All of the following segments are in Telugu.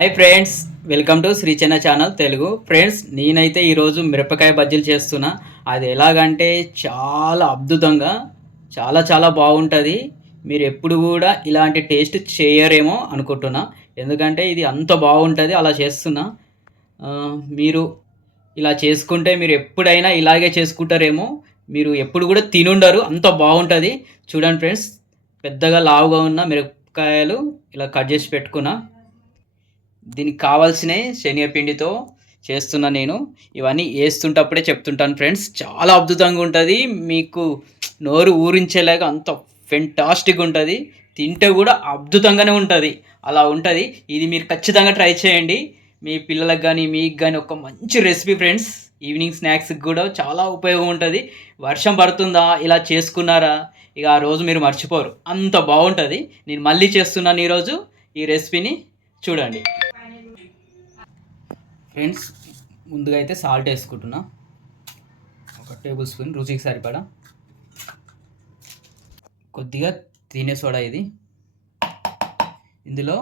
Hi friends, welcome to Sri Chinna channel Telugu. Friends, నేనైతే ఈరోజు మిరపకాయ బజ్జీలు చేస్తున్నా. అది ఎలాగంటే చాలా అద్భుతంగా, చాలా చాలా బాగుంటుంది. మీరు ఎప్పుడు కూడా ఇలాంటి టేస్ట్ చేయరేమో అనుకుంటున్నా, ఎందుకంటే ఇది అంత బాగుంటుంది అలా చేస్తున్నా. మీరు ఇలా చేసుకుంటే మీరు ఎప్పుడైనా ఇలాగే చేసుకుంటారేమో. మీరు ఎప్పుడు కూడా తినుండరు, అంత బాగుంటుంది. చూడండి ఫ్రెండ్స్, పెద్దగా లావుగా ఉన్న మిరపకాయలు ఇలా కట్ చేసి పెట్టుకున్నా. దీనికి కావాల్సినవి శనగపిండితో చేస్తున్నా నేను. ఇవన్నీ వేస్తుంటప్పుడే చెప్తుంటాను ఫ్రెండ్స్. చాలా అద్భుతంగా ఉంటుంది, మీకు నోరు ఊరించేలాగా అంత ఫెంటాస్టిక్ ఉంటుంది. తింటే కూడా అద్భుతంగానే ఉంటుంది, అలా ఉంటుంది. ఇది మీరు ఖచ్చితంగా ట్రై చేయండి. మీ పిల్లలకు కానీ మీకు కానీ ఒక మంచి రెసిపీ ఫ్రెండ్స్. ఈవినింగ్ స్నాక్స్కి కూడా చాలా ఉపయోగం ఉంటుంది. వర్షం పడుతుందా, ఇలా చేసుకున్నారా, ఇక ఆ రోజు మీరు మర్చిపోరు, అంత బాగుంటుంది. నేను మళ్ళీ చేస్తున్నాను ఈరోజు ఈ రెసిపీని, చూడండి ఫ్రెండ్స్. ముందుగా అయితే సాల్ట్ వేసుకుంటున్నా, 1 టేబుల్ స్పూన్ రుచికి సరిపడా. కొద్దిగా తినే సోడా ఇది. ఇందులో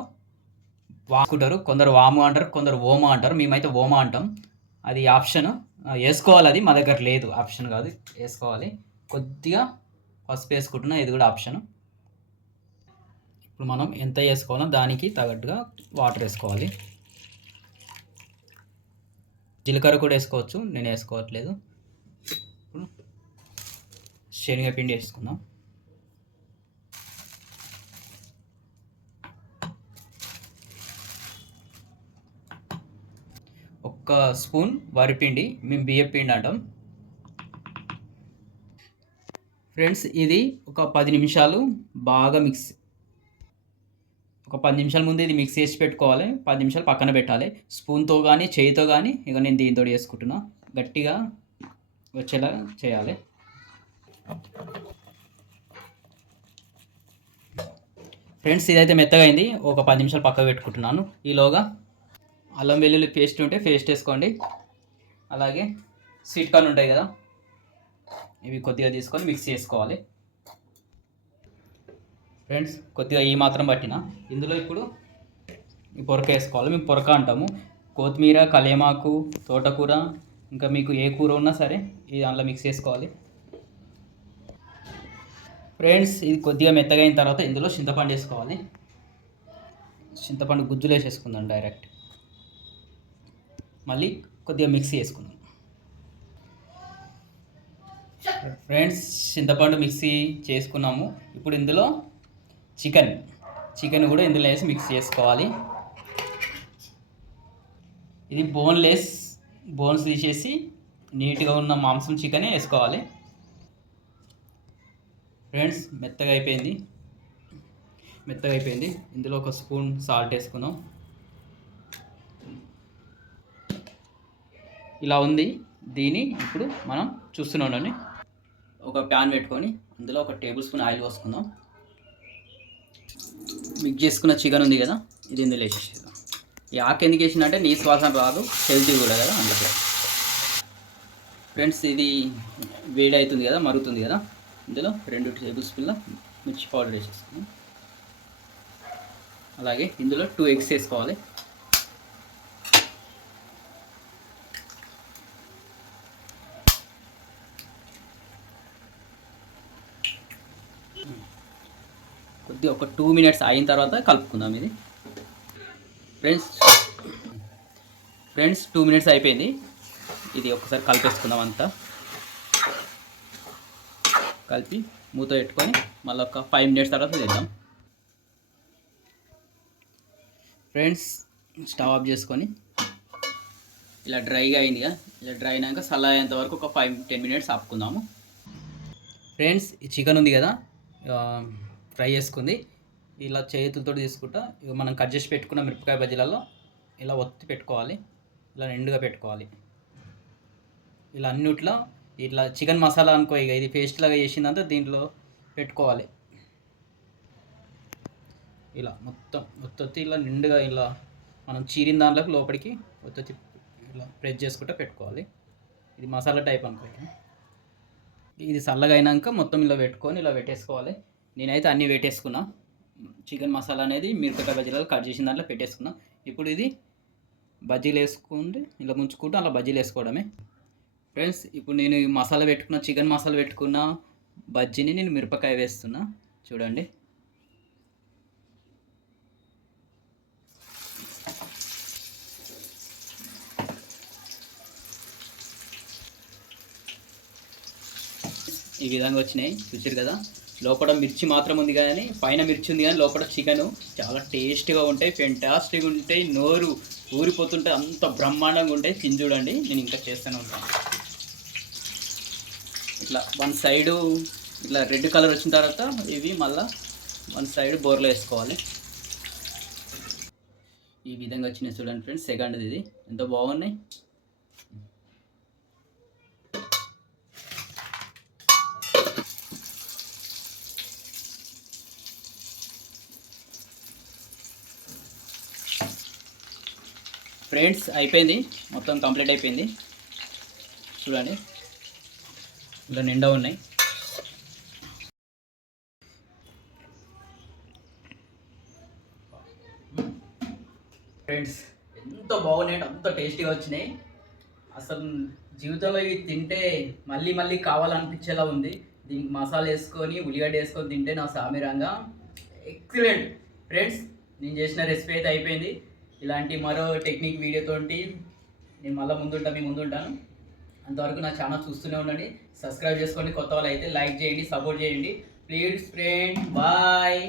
వాసుకుంటారు, కొందరు వాము అంటారు, కొందరు ఓమా అంటారు. మేమైతే ఓమా అంటాం, అది ఆప్షన్. వేసుకోవాలి, అది మా దగ్గర లేదు, ఆప్షన్ కాదు, వేసుకోవాలి. కొద్దిగా పసుపు వేసుకుంటున్నా, ఇది కూడా ఆప్షన్. ఇప్పుడు మనం ఎంత వేసుకోవాలో దానికి తగ్గట్టుగా వాటర్ వేసుకోవాలి. జీలకర్ర కూడా వేసుకోవచ్చు, నేను వేసుకోవట్లేదు. ఇప్పుడు శనగపిండి వేసుకుందాం. ఒక్క స్పూన్ వరిపిండి, మేము బియ్యపిండి అంటాం ఫ్రెండ్స్. ఇది ఒక 10 నిమిషాలు బాగా ఒక 10 నిమిషాల ముందు ఇది మిక్స్ చేసి పెట్టుకోవాలి. 10 నిమిషాలు పక్కన పెట్టాలి. స్పూన్తో కానీ చేయితో కానీ, ఇక నేను దీంతో వేసుకుంటున్నా, గట్టిగా వచ్చేలా చేయాలి. ఫ్రెండ్స్, ఇదైతే మెత్తగా అయింది, ఒక 10 నిమిషాలు పక్కకు పెట్టుకుంటున్నాను. ఈలోగా అల్లం వెల్లుల్లి పేస్ట్ ఉంటే పేస్ట్ వేసుకోండి. అలాగే స్వీట్ కార్న్ ఉంటాయి కదా, ఇవి కొద్దిగా తీసుకొని మిక్స్ చేసుకోవాలి. ఫ్రెండ్స్, కొద్దిగా ఈ మాత్రం పట్టిన ఇందులో ఇప్పుడు ఈ పొరక వేసుకోవాలి. మేము పొరక అంటాము. కొత్తిమీర, కలేమాకు, తోటకూర, ఇంకా మీకు ఏ కూర ఉన్నా సరే ఇది దాంట్లో మిక్స్ చేసుకోవాలి. ఫ్రెండ్స్, ఇది కొద్దిగా మెత్తగా అయిన తర్వాత ఇందులో చింతపండు వేసుకోవాలి. చింతపండు గుజ్జులు వేసేసుకుందాం డైరెక్ట్. మళ్ళీ కొద్దిగా మిక్సీ వేసుకుందాం. ఫ్రెండ్స్, చింతపండు మిక్సీ చేసుకున్నాము. ఇప్పుడు ఇందులో చికెన్ కూడా ఇందులో వేసి మిక్స్ చేసుకోవాలి. ఇది బోన్స్ తీసేసి నీట్గా ఉన్న మాంసం చికెనే వేసుకోవాలి. ఫ్రెండ్స్, మెత్తగా అయిపోయింది. ఇందులో ఒక స్పూన్ సాల్ట్ వేసుకుందాం. ఇలా ఉంది. దీన్ని ఇప్పుడు మనం చూస్తున్నాం, ఒక ప్యాన్ పెట్టుకొని అందులో 1 టేబుల్ స్పూన్ ఆయిల్ పోసుకుందాం. మిక్స్ చేసుకున్న చికెన్ ఉంది కదా, ఇది ఇందులో వేసేసేద్దాం. ఈ ఆకు ఎందుకు వేసినంటే నీ శ్వాసన రాదు, హెల్తీ కూడా కదా, అందుకే. ఫ్రెండ్స్, ఇది వేడి అవుతుంది కదా, మరుగుతుంది కదా, ఇందులో 2 టేబుల్ స్పూన్ల మిర్చి పౌడర్ వేసేసుకుందాం. అలాగే ఇందులో 2 ఎగ్స్ వేసుకోవాలి. కొద్దిగా ఒక 2 మినిట్స్ అయిన తర్వాత కలుపుకుందాం ఇది. ఫ్రెండ్స్ 2 మినిట్స్ అయిపోయింది. ఇది ఒకసారి కలిపేసుకుందాం అంతా. కలిపి మూత పెట్టుకొని మళ్ళీ ఒక 5 మినిట్స్ తర్వాత తిద్దాం. ఫ్రెండ్స్, స్టవ్ ఆఫ్ చేసుకొని ఇలా డ్రైగా అయిందిగా, ఇలా డ్రై అయినాక చల్ల అయ్యేంత వరకు ఒక 5-10 మినిట్స్ ఆపుకుందాము. ఫ్రెండ్స్, ఈ చికెన్ ఉంది కదా, ఫ్రై చేసుకుంది, ఇలా చేతులతో తీసుకుంటా ఇక మనం కట్ చేసి పెట్టుకున్న మిరపకాయ బజ్జీలలో ఇలా ఒత్తి పెట్టుకోవాలి. ఇలా నిండుగా పెట్టుకోవాలి. ఇలా అన్నిట్లో ఇట్లా చికెన్ మసాలా అనుకో, ఇక ఇది పేస్ట్ లాగా చేసిందంతా దీంట్లో పెట్టుకోవాలి. ఇలా మొత్తం ఒత్తి ఇలా నిండుగా, ఇలా మనం చీరిన దాంట్లోకి లోపలికి ఒత్తి ఇలా ప్రెస్ చేసుకుంటూ పెట్టుకోవాలి. ఇది మసాలా టైప్ అనుకో. ఇది చల్లగా అయినాక మొత్తం ఇలా పెట్టుకొని ఇలా పెట్టేసుకోవాలి. నేనైతే అన్నీ పెట్టేసుకున్నా. చికెన్ మసాలా అనేది మిరపకాయ బజ్జీలలో కట్ చేసిన దాంట్లో పెట్టేసుకున్నా. ఇప్పుడు ఇది బజ్జీలు వేసుకుంటే ఇలా ముంచుకుంటూ అలా బజ్జీలు వేసుకోవడమే. ఫ్రెండ్స్ ఇప్పుడు నేను ఈ మసాలా పెట్టుకున్న చికెన్ మసాలా పెట్టుకున్న బజ్జీని నేను మిరపకాయ వేస్తున్నా చూడండి. ఈ విధంగా వచ్చినాయి చూసారు కదా. లోపల మిర్చి మాత్రం ఉంది కానీ పైన మిర్చి ఉంది కానీ లోపల చికెను చాలా టేస్ట్గా ఉంటాయి, ఫెంటాస్టిక్గా ఉంటాయి, నోరు ఊరిపోతుంటే అంత బ్రహ్మాండంగా ఉంటాయి. తిని చూడండి, నేను ఇంకా చేస్తూనే ఉంటాను. ఇట్లా వన్ సైడు ఇట్లా రెడ్ కలర్ వచ్చిన తర్వాత ఇవి మళ్ళీ వన్ సైడ్ బోర్లో వేసుకోవాలి. ఈ విధంగా వచ్చినాయి చూడండి ఫ్రెండ్స్. సెకండ్ ఇది ఎంత బాగున్నాయి. ఫ్రెండ్స్ అయిపోయింది, మొత్తం కంప్లీట్ అయిపోయింది చూడండి. ఇలా నిండా ఉన్నాయి. ఫ్రెండ్స్ ఎంత బాగున్నాయి, అంత టేస్టీగా వచ్చినాయి. అసలు జీవితంలో ఇవి తింటే మళ్ళీ మళ్ళీ కావాలనిపించేలా ఉంది. దీనికి మసాలా వేసుకొని ఉల్లిగడ్డ వేసుకొని తింటే నా సామిరంగా ఎక్సలెంట్. ఫ్రెండ్స్ నేను చేసిన రెసిపీ అయితే అయిపోయింది. ఇలాంటి మరో టెక్నిక్ వీడియోతోటి నేను మళ్ళీ మీ ముందుంటాను. అంతవరకు నా ఛానల్ చూస్తూనే ఉండండి, సబ్స్క్రైబ్ చేసుకోండి. కొత్త వాళ్ళు అయితే లైక్ చేయండి, సపోర్ట్ చేయండి ప్లీజ్ ఫ్రెండ్. బాయ్.